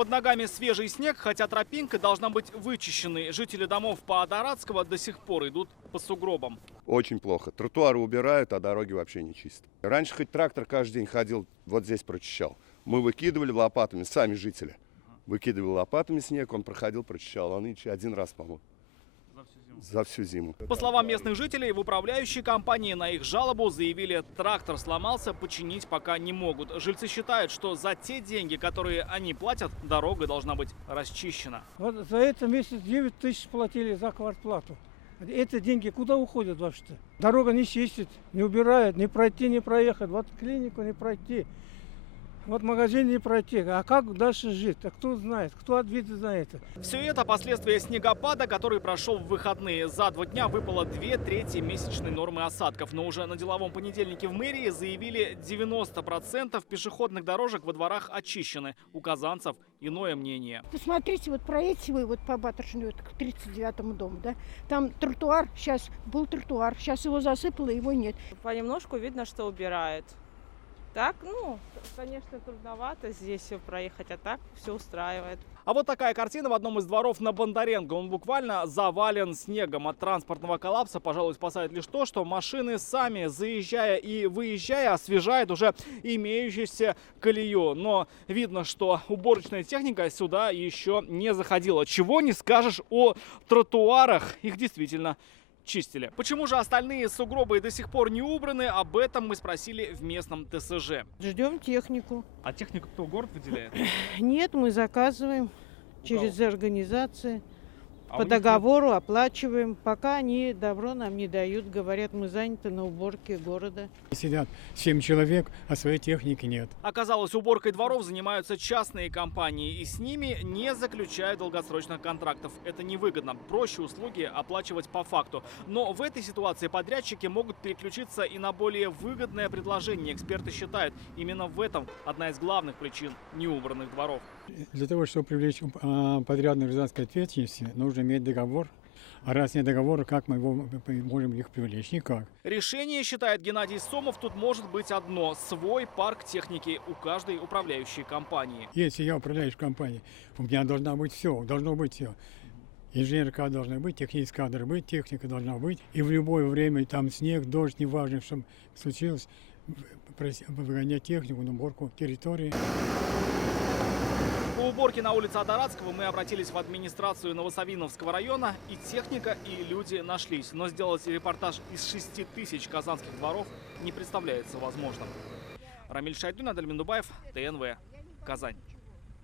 под ногами свежий снег, хотя тропинка должна быть вычищенной. Жители домов по Адаратского до сих пор идут по сугробам. Очень плохо. Тротуары убирают, а дороги вообще не чисты. Раньше хоть трактор каждый день ходил, вот здесь прочищал. Мы выкидывали лопатами, сами жители. Выкидывали лопатами снег, он проходил, прочищал. А нынче один раз, по-моему. За всю зиму. По словам местных жителей, в управляющей компании на их жалобу заявили, трактор сломался, починить пока не могут. Жильцы считают, что за те деньги, которые они платят, дорога должна быть расчищена. Вот за этот месяц 9 тысяч платили за квартплату. Эти деньги куда уходят вообще-то? Дорога не чистит, не убирает, не пройти, не проехать. Вот клинику не пройти, вот магазин не пройти. А как дальше жить? А кто знает? Кто ответит за это? Все это последствия снегопада, который прошел в выходные. За 2 дня выпало 2/3 месячной нормы осадков. Но уже на деловом понедельнике в мэрии заявили, 90% пешеходных дорожек во дворах очищены. У казанцев иное мнение. Посмотрите, вот проедете вы вот по Батаршиной, вот к 39-му дому, да? Там тротуар, сейчас был тротуар, сейчас его засыпало, его нет. Понемножку видно, что убирают. Так, конечно, трудновато здесь все проехать, а так все устраивает. А вот такая картина в одном из дворов на Бондаренко. Он буквально завален снегом. От транспортного коллапса, пожалуй, спасает лишь то, что машины сами, заезжая и выезжая, освежают уже имеющуюся колею. Но видно, что уборочная техника сюда еще не заходила. Чего не скажешь о тротуарах. Их действительно чистили. Почему же остальные сугробы до сих пор не убраны? Об этом мы спросили в местном ТСЖ. Ждем технику. А технику кто, город выделяет? Нет, мы заказываем через организации. А По договору оплачиваем. Пока они добро нам не дают. Говорят, мы заняты на уборке города. Сидят 7 человек, а своей техники нет. Оказалось, уборкой дворов занимаются частные компании, и с ними не заключают долгосрочных контрактов. Это невыгодно. Проще услуги оплачивать по факту. Но в этой ситуации подрядчики могут переключиться и на более выгодное предложение. Эксперты считают, именно в этом одна из главных причин неубранных дворов. Для того, чтобы привлечь подрядную гражданской ответственности, нужно иметь договор. А раз нет договора, как мы можем их привлечь? Никак. Решение, считает Геннадий Сомов, тут может быть одно – свой парк техники у каждой управляющей компании. Если я управляющая компания, у меня должно быть все. Инженер кадр должны быть, технический кадр быть, техника должна быть. И в любое время, там снег, дождь, неважно, что случилось, выгонять технику на уборку территории. По уборке на улице Адаратского мы обратились в администрацию Новосавиновского района, и техника, и люди нашлись. Но сделать репортаж из 6 тысяч казанских дворов не представляется возможным. Рамиль Шайдун, Адельмин Дубаев, ТНВ, Казань.